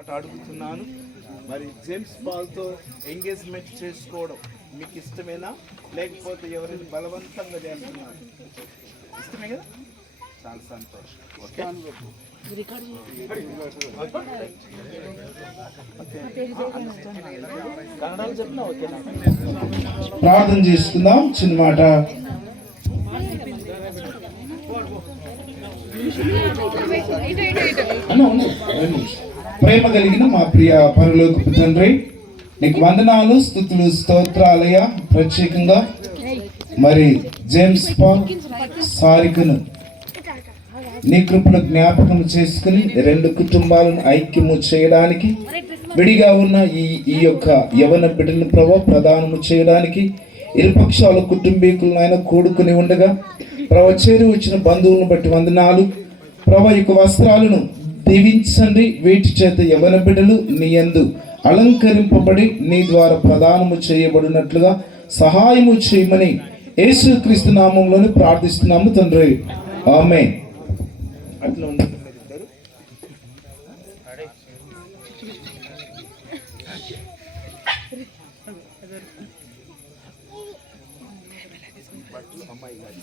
మాట అడుగుతున్నాను. మరి జేమ్స్ పాల్తో ఎంగేజ్మెంట్ చేసుకోవడం మీకు ఇష్టమేనా, లేకపోతే ఎవరైనా బలవంతంగా చేస్తున్నారు? ఇష్టమే కదా, చాలా సంతోషం. ఓకే, కన్నడలో చెప్పినా ఓకేనా? ప్రార్థన చేసుకుందాం. చిన్న మాట. ప్రేమ కలిగిన మా ప్రియ పరలోకపు తండ్రి, నీకు వందనాలు, స్తుతులు, స్తోత్రాలయ. ప్రత్యేకంగా మరి జేమ్స్ పాల్ సారికను నీ కృపను జ్ఞాపకం చేసుకుని రెండు కుటుంబాలను ఐక్యము చేయడానికి, విడిగా ఉన్న ఈ యొక్క యవన బిడ్డలను ప్రభావ ప్రదానము చేయడానికి ఇరుపక్షాల కుటుంబీకులను ఆయన కూడుకుని ఉండగా ప్రభావ చేరి వచ్చిన బంధువులను బట్టి వందనాలు. ప్రభావ యొక్క వస్త్రాలను దీవించండి. వీటి చేత యవన బిడ్డలు నీ యందు అలంకరింపబడి నీ ద్వారా ప్రదానము చేయబడినట్లుగా సహాయము చేయమని యేసుక్రీస్తు నామంలోనే ప్రార్థిస్తున్నాము తండ్రి, ఆమేన్. అట్లా ఉండండి ఇద్దరు. బట్టలు అమ్మాయి గారు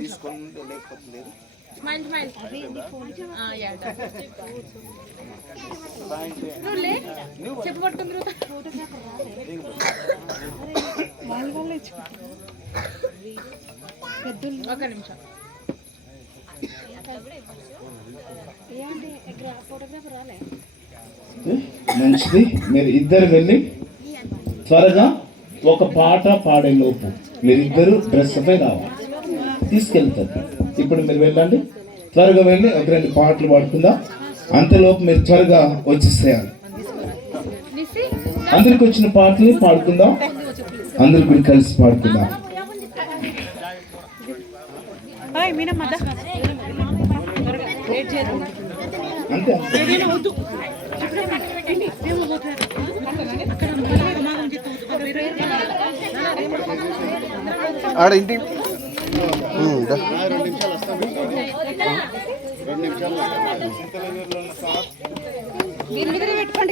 తీసుకోండి, లేకపోతే లేదు. మంచిది. మీరు ఇద్దరు వెళ్ళి త్వరగా ఒక పాట పాడే లోపు మీరిద్దరు డ్రెస్ పై రావాలి, తీసుకెళ్తారు. ఇప్పుడు మీరు వెళ్ళండి, త్వరగా వెళ్ళి ఒక రెండు పాటలు పాడుకుందాం. అంతలోపు మీరు త్వరగా వచ్చేసేయాలి. అందరికి వచ్చిన పాటలు పాడుకుందాం, అందరు కూడా కలిసి పాడుకుందాం. అంతే ఆడ ఇంటి పెట్టుకోండి.